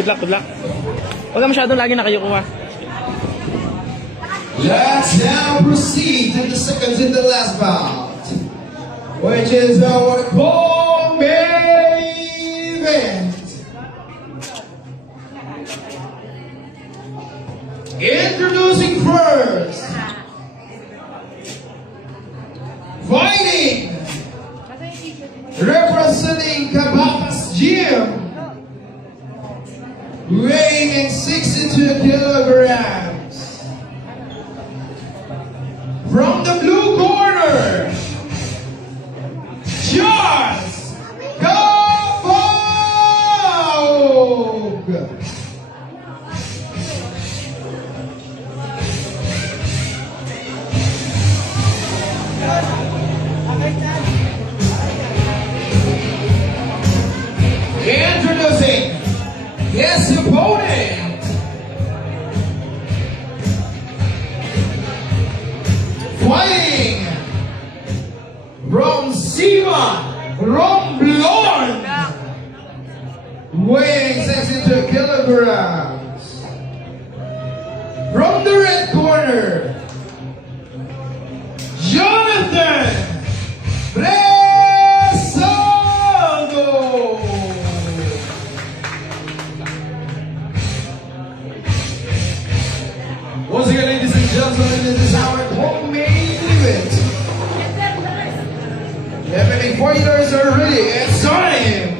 Good luck, good luck. Huwag ka masyadong lagi nakayuko ha. Let's now proceed to the second and the last bout, which is our co-main event. Introducing first, fighting, representing Cabatas Gym, weighing in 62 kilograms. From the blue corner, Charles Cabog. Introducing his opponent, fighting from Sima Romblon, weighing 62 kilograms. From the red corner, Jonathan Bresaldo. Once again, ladies and gentlemen, this is our co-main event. Every fighters are ready. It's time.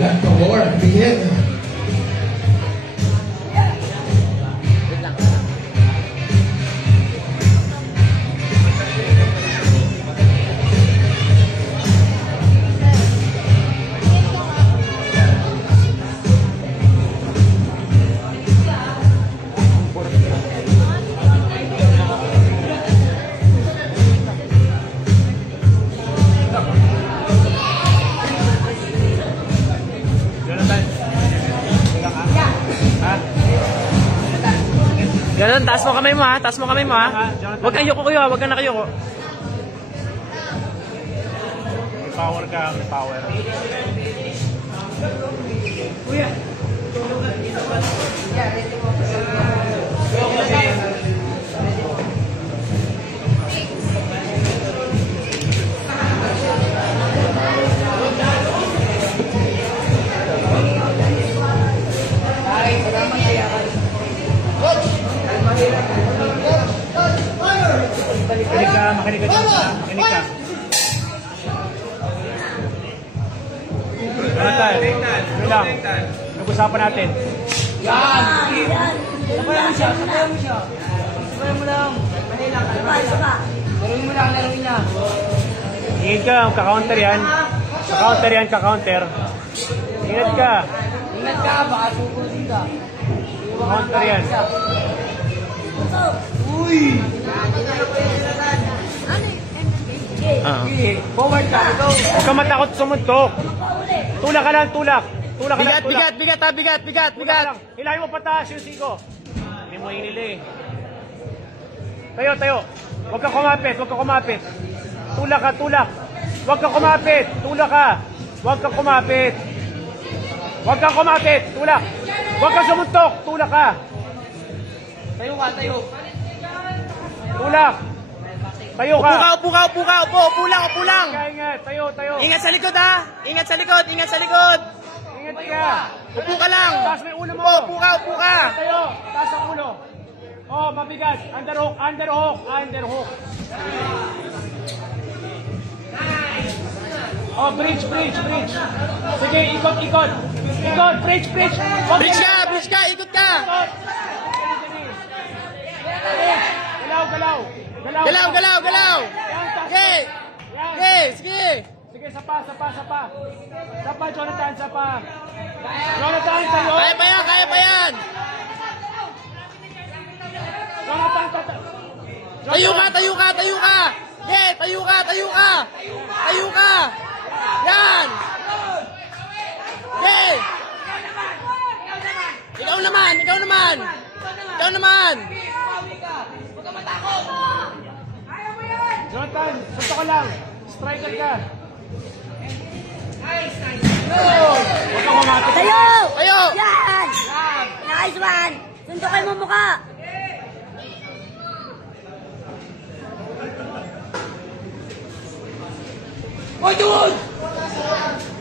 Let the war begin. Ganun, taas mo kamay mo ha. Taas mo kamay mo ha. Huwag kang yuko kuya. Huwag kang nakayuko. May power ka. May power. Kuya. Makinig ka dyan. Makinig ka. Jonathan, ito lang. Nag-usapan natin. Yan! Sabayan mo siya, sabayan mo siya. Sabayan mo lang. Manila ka. Laruin mo lang, laruin niya. Ingit ka, kaka-counter yan. Kaka-counter yan, kaka-counter. Ingat ka. Ingat ka, baka sukusin ka. Kaka-counter yan. Uy! Forward ka, ikaw. Huwag ka matakot sumuntok. Tulak ka lang, tulak. Tulak ka lang, Bigat, tulak. bigat, bigat ha. Bigat, bigat, bigat. Hilahin mo pataas yung siko. Hindi mo hinili. Tayo, tayo. Huwag ka kumapit, huwag ka kumapit. Tulak ka, tulak. Huwag ka kumapit, tulak ka. Huwag ka kumapit. Huwag ka kumapit, tulak. Huwag ka sumuntok, tulak ka. Tayo ka, tayo. Tulak. Tayo ka. Upo ka, upo ka, upo ka. Upo lang, upo lang. Ingat, tayo, tayo. Ingat sa likod ha. Ingat sa likod, ingat sa likod. Ingat ka. Upo ka lang. Taas mo yung ulo mo. Upo ka, upo ka. Tayo, taas ang ulo. Oh, mabigat. Underhook, underhook, underhook. Oh, bridge, bridge, bridge. Sige, ikot, ikot. Ikot, bridge, bridge. Bridge ka, ikot ka. Galaw, galaw. Galaw, galaw, galaw. Okay. Okay, sige. Sige, sapa, sapa, sapa. Sapa, Jonathan, sapa. Jonathan, tayo. Kaya pa yan, kaya pa yan. Jonathan, tayo. Tayo ka, tayo ka, tayo ka. Okay, tayo ka, tayo ka. Tayo ka. Yan. Okay. Ikaw naman, ikaw naman. Ikaw naman. Jonathan, sunto ka lang. Striker ka. Huwag kang kumapit. Tayo! Tayo! Yan! Nice one! Sundukin mo mukha! Hoy, tuod!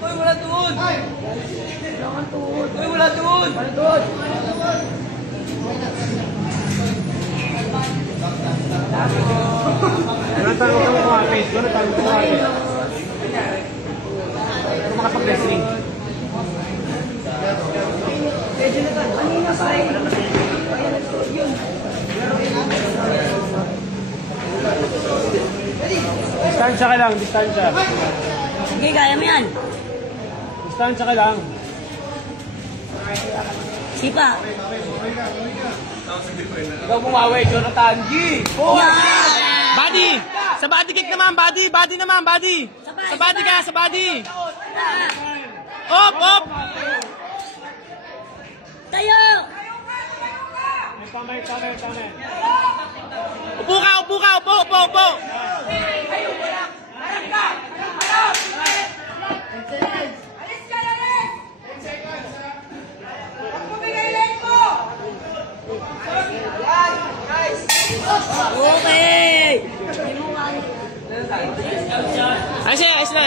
Hoy, wala tuod! Hoy, wala tuod! Wala tuod! Jonathan, huwag kang kumapit. Jonathan, huwag kang kumapit. Huwag makapag-wrestling. Distansya ka lang, distansya. Sige, kaya mo yan. Distansya ka lang. Sipa. Ikaw bumawi, Jonathan. G! Yan! Body! Sa body kick naman, body! Body naman, body! Sa body ka, sa body! Op, op! Tayo! Tama. Upo ka, upo ka, upo, upo, upo! Okay! Ayos na.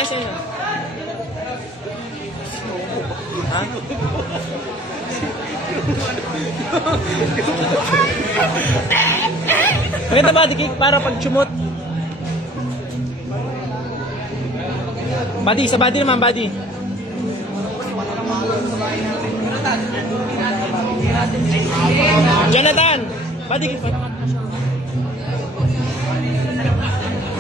Maganda body kick para pag chumot. Body, sa body naman, body. Jonathan! Body kick.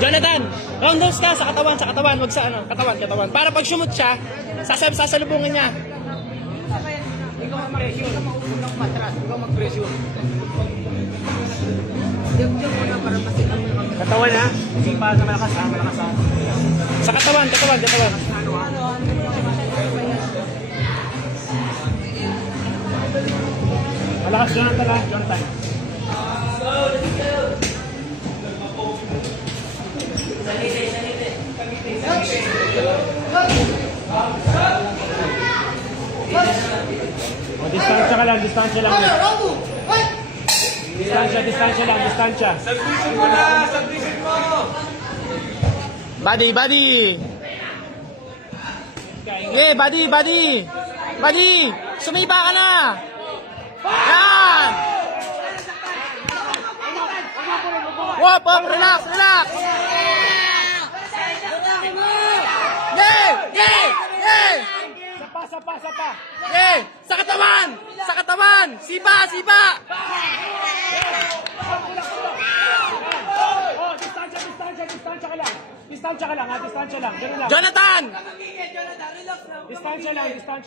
Jonathan! Roundhouse ka sa katawan, wag sa ano, katawan. Para pag sumot siya, sasalubungin niya. Katawan ha? Sipa sa malakas ha? Malakas ha? Sa katawan. Malakas Jonathan ha? Jonathan. O, distansya ka lang, distansya lang. Distansya lang. Submission mo na! Submission mo! Body! Okay, body! Sumiba ka na! Yan! Wop, relax! Yay! Sapa. Yay! Sa katawan! Sipa! Oh, distansya ka lang ha? Distansya lang. Ganun lang. Jonathan! Distansya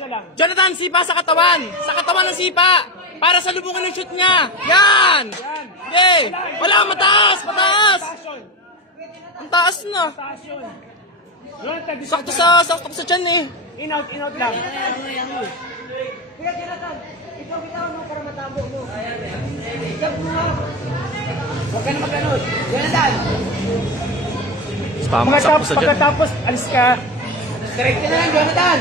lang. Jonathan, sipa sa katawan! Sa katawan ng sipa! Para sa lubungan ng shoot niya! Yan! Yay! Wala, mataas! Ang taas na! Taas yun. Jonathan, Sakto sa tiyan eh! In-out lang. Huwag ka na mag-ganod. Jonathan! Pagkatapos, alis ka. Direct ka na lang, Jonathan!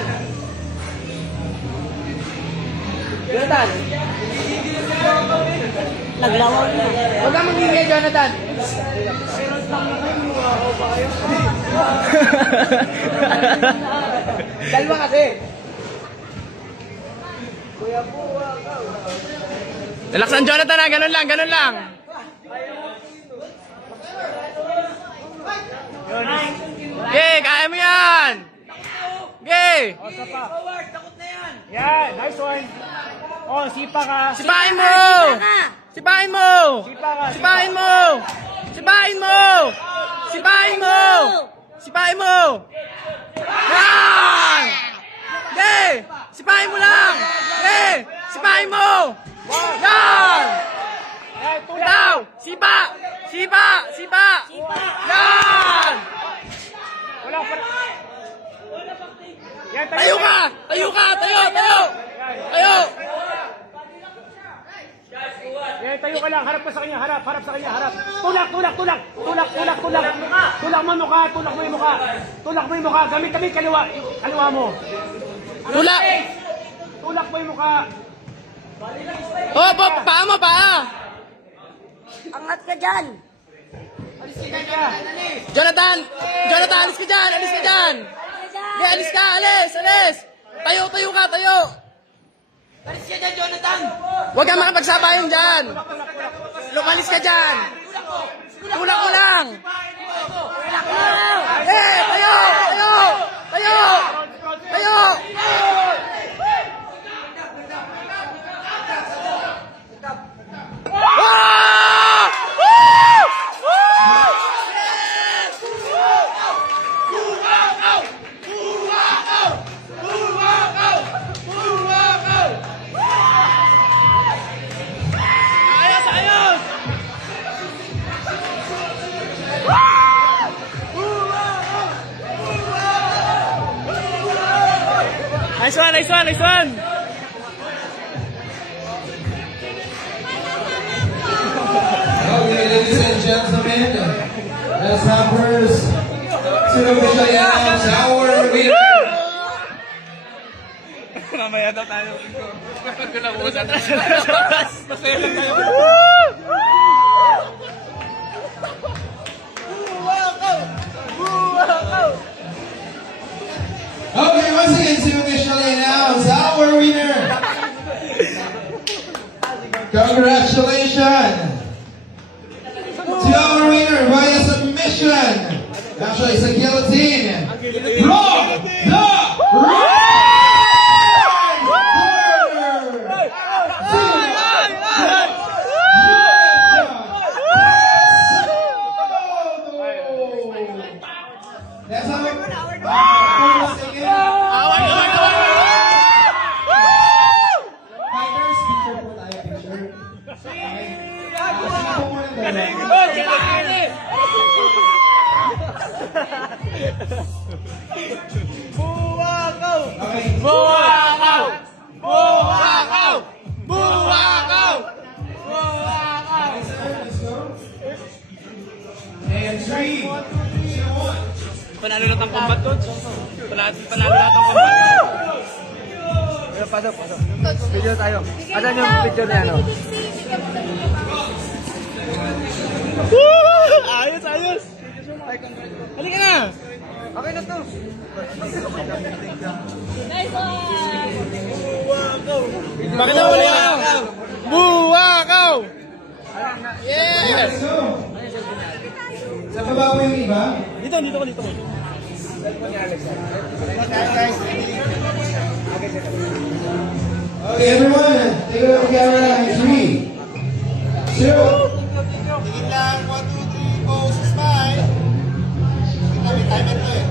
Jonathan! Naglawaw na. Huwag ka mag-ingay, Jonathan! Dalawa kasi. Relax ang Jonathan ha! Ganun lang! Yay! Kaya mo yan! Yay! O, sapa. Yan, nice one. O, sipa ka. Sipain mo! Sipain mo! Yan! Yay! Sipain mo lang! Yay! Sipain mo! Yan! Yan, tulak. Itaw! Sipa! Yan! Wala pa. Yan, Tayo ka! Yan, tayo ka lang. Harap ka sa kanya. Harap sa kanya. Tulak. Tulak mo yung mukha, tulak mo yung mukha. Tulak mo yung mukha, gamit kaliwa. Kaliwa mo. Tulak! Tulak mo yung mukha. Oh, paa mo, paa! Angat ka dyan. Jonathan! Jonathan, alis ka dyan! Alis ka dyan! Hindi, alis ka! Alis! Alis! Tayo ka! Tayo! Alis ka dyan, Jonathan! Huwag kang makapagsabayong dyan! Lumalis ka dyan! Tulak mo lang! Eh! Tayo! Tayo! Tayo! Tayo! Ah! Woo! Woo! Ayos! Ayos! Nice one! Nice one! Nice one! Okay, ladies and gentlemen, let's have first to officially announce our winner. Mamaya daw tayo. Masaya lang tayo. Okay, once again to officially announce our winner. Congratulations to our winner via submission. Actually, it's a guillotine. From the That's how Fighters, picture po tayo, picture. Buwakaw! Okay. Buwakaw! Buwakaw! Buwakaw! Buwakaw! And 3, 2, 1. Panalo lahat ang combat, coach. Panalo lahat ang combat. Pasok. Video tayo. Asan yung picture niya, no? Woo! Ayos, ayos! Halika na! Okay na to. Pakita mo ulit ako! Buwakaw! Yes! So, sa baba po yung iba. Dito ko. Okay, everyone, take a look at the camera in 3, 2. Tingin lang, 1, 2, 3, go, smile. Kita, may timer ko eh.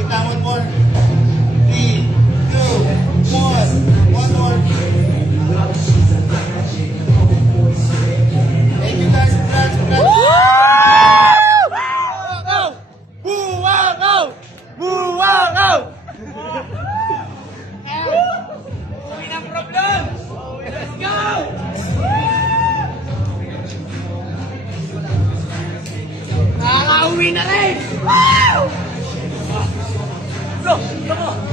Kita, one more. 3, 2, 1. One more. Thank you guys, congrats. Buwakaw! Buwakaw! Nakaka-uwi na rin!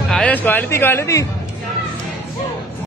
Ayos, quality.